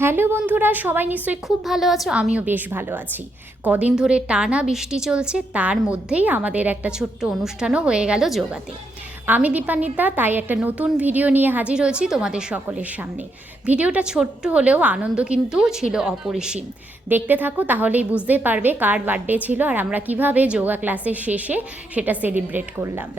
Hello বন্ধুরা, সবাই নিশ্চয়ই খুব ভালো আছো। আমিও বেশ ভালো আছি। কদিন ধরে টানা বৃষ্টি চলছে, তার মধ্যেই আমাদের একটা ছোট্ট অনুষ্ঠানও হয়ে গেল যোগাতে। আমি দীপান্বিতা, তাই একটা নতুন ভিডিও নিয়ে হাজির হয়েছি তোমাদের সকলের সামনে। ভিডিওটা ছোট্ট হলেও আনন্দ কিন্তু ছিল অপরিসীম। দেখতে থাকো, তাহলেই বুঝতে পারবে কার বার্থডে ছিল আর আমরা কিভাবে যোগা ক্লাসের শেষে সেটা সেলিব্রেট করলাম।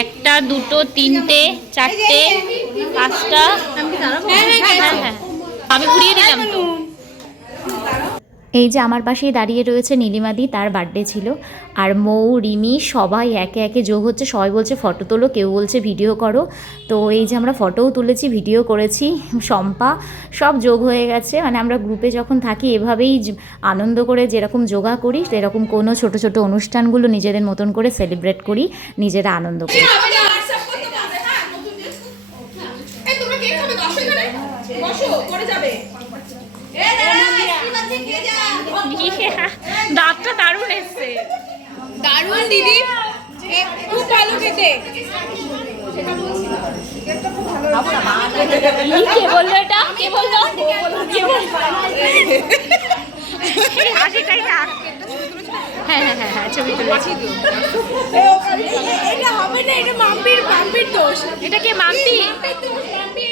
একটা, দুটো, তিনটে, চারটে, পাঁচটা। হ্যাঁ, আমি ঘুরিয়ে দিলাম তো। এই যে আমার পাশেই দাঁড়িয়ে রয়েছে নীলিমাদি, তার বার্থডে ছিল। আর মৌ, রিমি সবাই একে একে যোগ হচ্ছে। সবাই বলছে ফটো তোলো, কেউ বলছে ভিডিও করো। তো এই যে আমরা ফটোও তুলেছি, ভিডিও করেছি। শম্পা সব যোগ হয়ে গেছে। মানে আমরা গ্রুপে যখন থাকি এভাবেই আনন্দ করে যেরকম যোগা করি, সেরকম কোনো ছোট ছোট অনুষ্ঠানগুলো নিজেদের মতন করে সেলিব্রেট করি, নিজেরা আনন্দ করি। দাঁতটা দারুণ এসছে, দারুণ দিদি, খুব ভালো খেতে। কে বললো এটা? কে বললো? হাসিটাই থাক। হ্যাঁ, ছবি তুলেছি। এটা হবে না, এটা মাম্পির দোষ। এটা কে মাম্পি?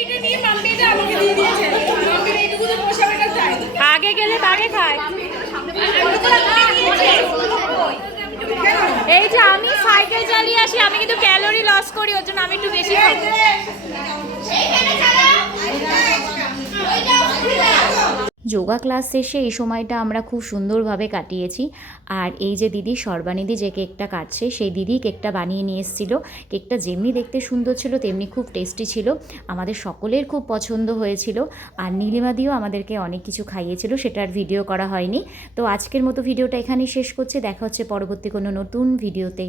এটা নিয়ে মাম্পি এটা আমাকে দিয়ে দিয়েছে। মাম্পির এইটুকু তো পোষাবে না, চাই আগে গেলে বাগে খায়। এই যে আমি সাইকেল চালিয়ে আসি, আমি কিন্তু ক্যালোরি লস করি, ওর জন্য আমি একটু বেশি খাই। যোগা ক্লাস শেষে এই সময়টা আমরা খুব সুন্দরভাবে কাটিয়েছি। আর এই যে দিদি সর্বানিধি যে কেকটা কাটছে, সেই দিদি কেকটা বানিয়ে নিয়ে এসেছিলো। কেকটা যেমনি দেখতে সুন্দর ছিল তেমনি খুব টেস্টি ছিল, আমাদের সকলের খুব পছন্দ হয়েছিল। আর নীলিমাদিও আমাদেরকে অনেক কিছু খাইয়েছিল, সেটার ভিডিও করা হয়নি। তো আজকের মতো ভিডিওটা এখানেই শেষ করছি। দেখা হচ্ছে পরবর্তী কোনো নতুন ভিডিওতে।